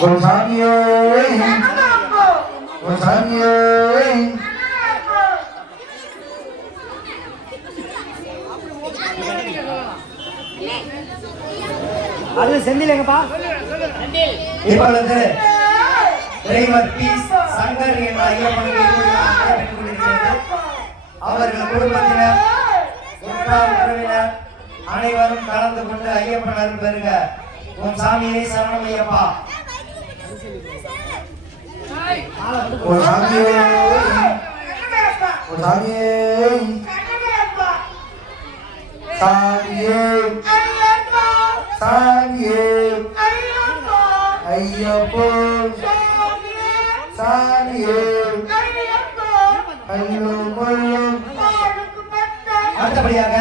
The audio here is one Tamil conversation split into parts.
Con sáng ơi, con sáng ơi. அது செந்திலங்கப்பா இப்பொழுது டிரைவர் பி சங்கர் என்ற ஐயப்பனுக்கு அவர்கள் குடும்பத்தினர் உற்றார் உறவினர் அனைவரும் கலந்து கொண்டு ஐயப்பன் அருள் பெறுக. உன் சாமியை சரணம் ஐயப்பா. உன் சாமியே உன் சாமியே சாமியே சாமியே ஐயப்போ சாமியே அடுத்தபடியாக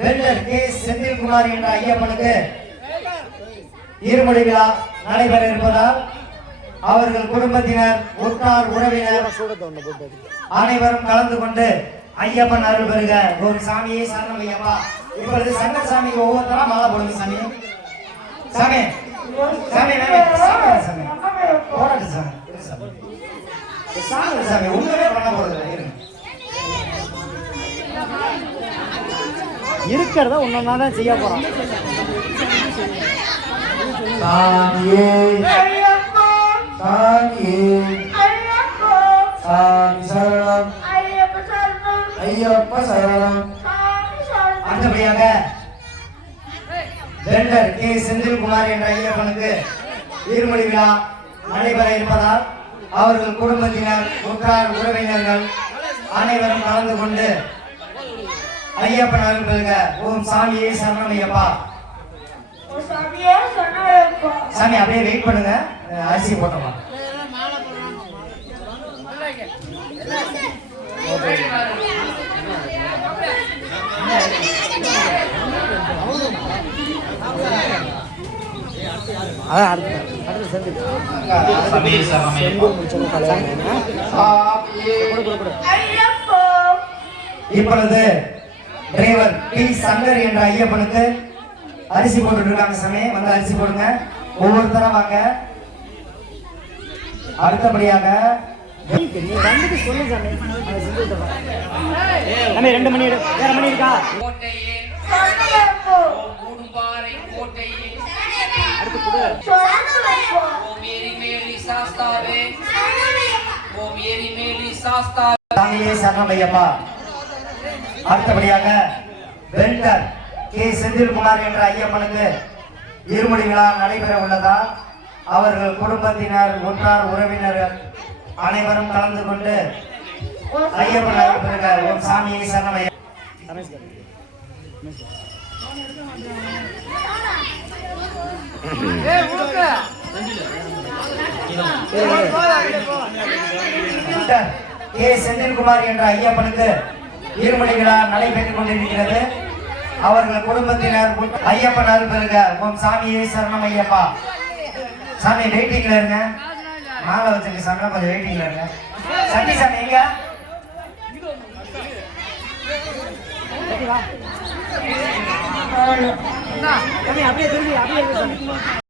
வெள்ளர் கே செந்தில்குமார் என்ற ஐயப்பனுக்கு இருமுடி விழா நடைபெற இருப்பதால் அவர்கள் குடும்பத்தினர் உற்றார் உறவினர் அனைவரும் கலந்து கொண்டு ஐயப்பன் அருள் பெறுக. ஒரு சாமியை சரணம் ஐயப்பா. இப்பொழுது சங்கர் சாமி ஒவ்வொருத்தரா மாலை போடுங்க. சாமி சாமி சாமி சாமி போராட்டு சாமி சாமி சாமி ஒண்ணுமே பண்ண போறது இருக்கிறத ஒன்னொன்னா தான் செய்ய போறோம். சாமியே சாமியே சாமி சரணம் ஐயப்ப சரணம். அடுத்தபடியாக வெள்ளர் கே செந்தில்குமார் என்ற ஐயப்பனுக்கு இருமுடி விழா நடைபெற இருப்பதால் அவர்கள் குடும்பத்தினர் உற்றார் உறவினர்கள் அனைவரும் கலந்து கொண்டு ஐயப்பன் அருள் பெறுக. ஓம் சாமியே சரணம் ஐயப்பா. சாமி அப்படியே வெயிட் பண்ணுங்க. அரிசி போட்டோமா இப்பொழுது டிரைவர் பி சங்கர் என்ற ஐயப்பனுக்கு அரிசி போட்டு இருக்காங்க. சமயம் வந்து அரிசி போடுங்க. ஒவ்வொருத்தரும் வாங்க. அடுத்தபடியாக 2 மணி வேற மணி இருக்கா? அடுத்தபடியாக வெள்ளர் கே செந்தில்குமார் என்ற ஐயப்பனுக்கு இருமுடி விழா நடைபெற உள்ளதா அவர்கள் குடும்பத்தினர் உற்றார் உறவினர்கள் அனைவரும் கலந்து கொண்டு ஐயப்பன் அருள் பெறுக. ஓம் சாமியை சரணம் ஐயப்பா. கே செந்தில்குமார் என்ற ஐயப்பனுக்கு இருமுடி விழா நடைபெற்றுக் கொண்டிருக்கிறது. அவர்கள் குடும்பத்தினர் ஐயப்பன் அருள் பெறுக. ஓம் சாமியை சரணம் ஐயப்பா. சாமி வெயிட்டிங்ல இருங்க. மாலை வச்சிருக்க சாமி கொஞ்சம் வெயிட்டிங்ல இருங்க. சண்டி சாமி எங்க? அப்படியே திரும்பி அப்படியே